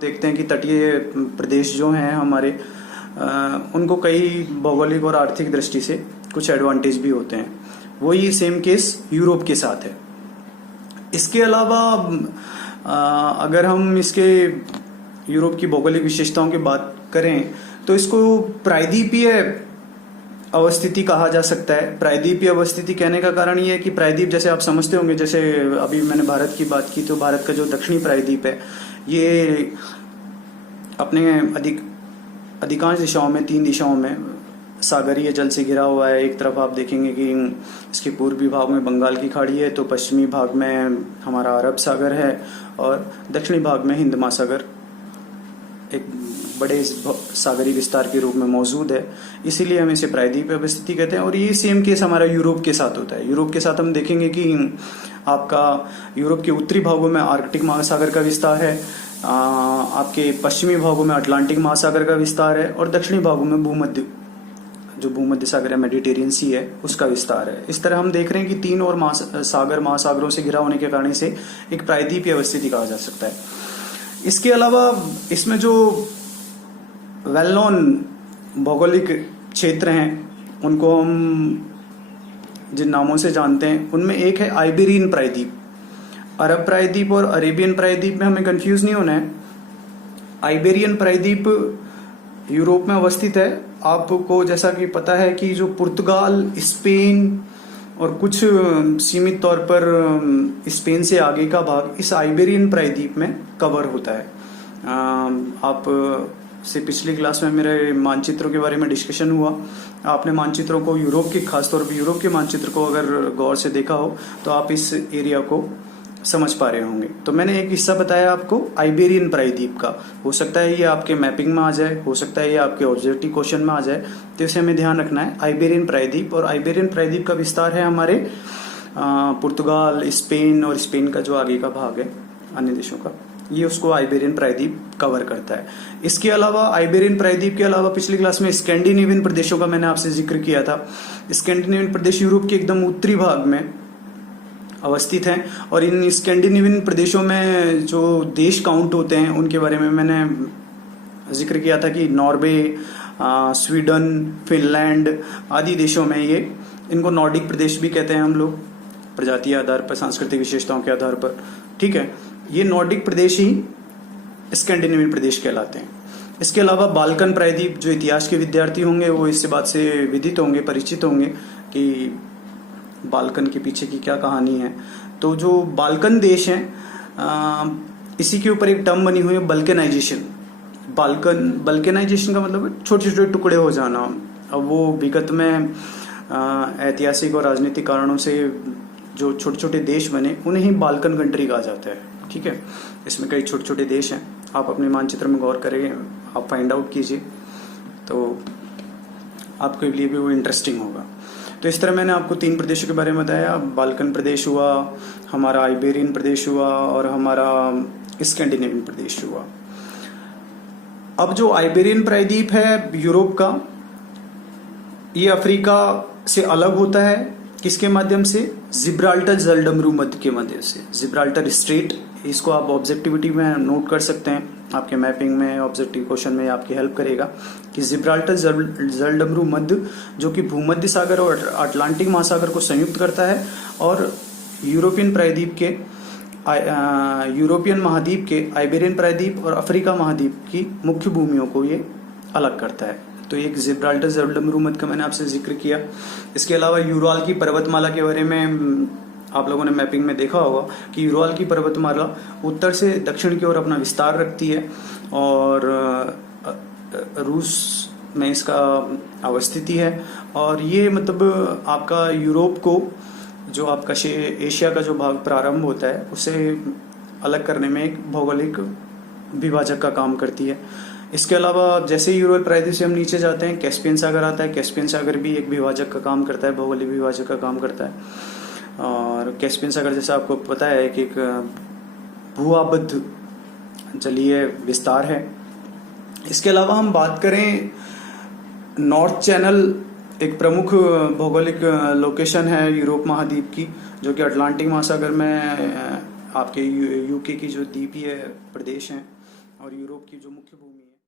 देखते हैं कि तटीय प्रदेश जो हैं हमारे उनको कई भौगोलिक और आर्थिक दृष्टि से कुछ एडवांटेज भी होते हैं। वही सेम केस यूरोप के साथ है। इसके अलावा अगर हम इसके यूरोप की भौगोलिक विशेषताओं की बात करें तो इसको प्रायद्वीपीय अवस्थिति कहा जा सकता है। प्रायद्वीपीय अवस्थिति कहने का कारण ये है कि प्रायद्वीप जैसे आप समझते होंगे, जैसे अभी मैंने भारत की बात की तो भारत का जो दक्षिणी प्रायद्वीप है ये अपने अधिकांश दिशाओं में 3 दिशाओं में सागरीय जल से घिरा हुआ है। एक तरफ आप देखेंगे कि इसके पूर्वी भाग में बंगाल की खाड़ी है, तो पश्चिमी भाग में हमारा अरब सागर है और दक्षिणी भाग में हिंद महासागर एक बड़े सागरीय विस्तार के रूप में मौजूद है। इसीलिए हम इसे प्रायद्वीपीय अवस्थिति कहते हैं। और ये सेम केस हमारा यूरोप के साथ होता है। यूरोप के साथ हम देखेंगे कि आपका यूरोप के उत्तरी भागों में आर्कटिक महासागर का विस्तार है, आपके पश्चिमी भागों में अटलांटिक महासागर का विस्तार है और दक्षिणी भागों में भूमध्य सागर है, मेडिटेरियन सी है, उसका विस्तार है। इस तरह हम देख रहे हैं कि 3 और महासागरों से घिरा होने के कारण से एक प्रायद्वीपीय अवस्थिति कहा जा सकता है। इसके अलावा इसमें जो वेल नोन भौगोलिक क्षेत्र हैं उनको हम जिन नामों से जानते हैं उनमें एक है आइबेरियन प्रायद्वीप। अरब प्रायद्वीप और अरेबियन प्रायद्वीप में हमें कंफ्यूज नहीं होना है। आइबेरियन प्रायद्वीप यूरोप में अवस्थित है। आपको जैसा कि पता है कि जो पुर्तगाल, स्पेन और कुछ सीमित तौर पर स्पेन से आगे का भाग इस आइबेरियन प्रायद्वीप में कवर होता है। आप से पिछली क्लास में मेरे मानचित्रों के बारे में डिस्कशन हुआ। आपने मानचित्रों को यूरोप के, खासतौर पर यूरोप के मानचित्र को अगर गौर से देखा हो तो आप इस एरिया को समझ पा रहे होंगे। तो मैंने एक हिस्सा बताया आपको आइबेरियन प्रायद्वीप का। हो सकता है ये आपके मैपिंग में आ जाए, हो सकता है ये आपके ऑब्जेक्टिव क्वेश्चन में आ जाए, तो इसे हमें ध्यान रखना है। आइबेरियन प्रायद्वीप, और आइबेरियन प्रायद्वीप का विस्तार है हमारे पुर्तगाल, स्पेन और स्पेन का जो आगे का भाग है अन्य देशों का, ये उसको आइबेरियन प्रायद्वीप कवर करता है। इसके अलावा आइबेरियन प्रायद्वीप के अलावा पिछली क्लास में स्कैंडिनेवियन प्रदेशों का मैंने आपसे जिक्र किया था। स्कैंडिनेवियन प्रदेश यूरोप के एकदम उत्तरी भाग में अवस्थित हैं और इन स्कैंडिनेवियन प्रदेशों में जो देश काउंट होते हैं उनके बारे में मैंने जिक्र किया था कि नॉर्वे, स्वीडन, फिनलैंड आदि देशों में ये इनको नॉर्डिक प्रदेश भी कहते हैं हम लोग, प्रजातीय आधार पर, सांस्कृतिक विशेषताओं के आधार पर। ठीक है, ये नॉर्डिक प्रदेश ही स्कैंडिनेवियन प्रदेश कहलाते हैं। इसके अलावा बाल्कन प्रायद्वीप, जो इतिहास के विद्यार्थी होंगे वो इस बात से विदित होंगे, परिचित होंगे कि बाल्कन के पीछे की क्या कहानी है। तो जो बाल्कन देश हैं इसी के ऊपर एक टर्म बनी हुई है बल्कनाइजेशन। बल्कनाइजेशन का मतलब है छोटे छोटे टुकड़े हो जाना। अब वो विगत में ऐतिहासिक और राजनीतिक कारणों से जो छोटे छोटे देश बने उन्हें ही बाल्कन कंट्री कहा जाता है। ठीक है, इसमें कई छोटे छोटे देश हैं। आप अपने मानचित्र में गौर करेंगे, आप फाइंड आउट कीजिए तो आपके लिए भी वो इंटरेस्टिंग होगा। तो इस तरह मैंने आपको 3 प्रदेशों के बारे में बताया। बाल्कन प्रदेश हुआ, हमारा आइबेरियन प्रदेश हुआ और हमारा स्कैंडिनेवियन प्रदेश हुआ। अब जो आइबेरियन प्रायद्वीप है यूरोप का, ये अफ्रीका से अलग होता है। किसके माध्यम से? जिब्राल्टर जलडमरू मध्य के माध्यम से, जिब्राल्टर स्ट्रेट। इसको आप ऑब्जेक्टिविटी में नोट कर सकते हैं, आपके मैपिंग में, ऑब्जेक्टिव क्वेश्चन में आपकी हेल्प करेगा कि जिब्राल्टर जलडमरू मध्य जो कि भूमध्य सागर और अटलांटिक महासागर को संयुक्त करता है और यूरोपियन प्रायद्वीप के यूरोपियन महाद्वीप के आइबेरियन प्रायद्वीप और अफ्रीका महाद्वीप की मुख्य भूमियों को ये अलग करता है। तो एक जिब्राल्टर जलडमरू मध्य का मैंने आपसे जिक्र किया। इसके अलावा यूराल की पर्वतमाला के बारे में आप लोगों ने मैपिंग में देखा होगा कि यूराल की पर्वतमाला उत्तर से दक्षिण की ओर अपना विस्तार रखती है और रूस में इसका अवस्थिति है। और ये मतलब आपका यूरोप को, जो आपका एशिया का जो भाग प्रारंभ होता है उसे अलग करने में एक भौगोलिक विभाजक का काम करती है। इसके अलावा जैसे यूरोप प्रायद्वीप से हम नीचे जाते हैं कैस्पियन सागर आता है। कैस्पियन सागर भी एक विभाजक का काम करता है, भौगोलिक विभाजक का काम करता है। और कैस्पियन सागर जैसा आपको पता है कि एक भूआबद्ध जलीय विस्तार है। इसके अलावा हम बात करें नॉर्थ चैनल, एक प्रमुख भौगोलिक लोकेशन है यूरोप महाद्वीप की, जो कि अटलांटिक महासागर में आपके यूके की जो द्वीपीय प्रदेश हैं और यूरोप की जो मुख्य भूमि है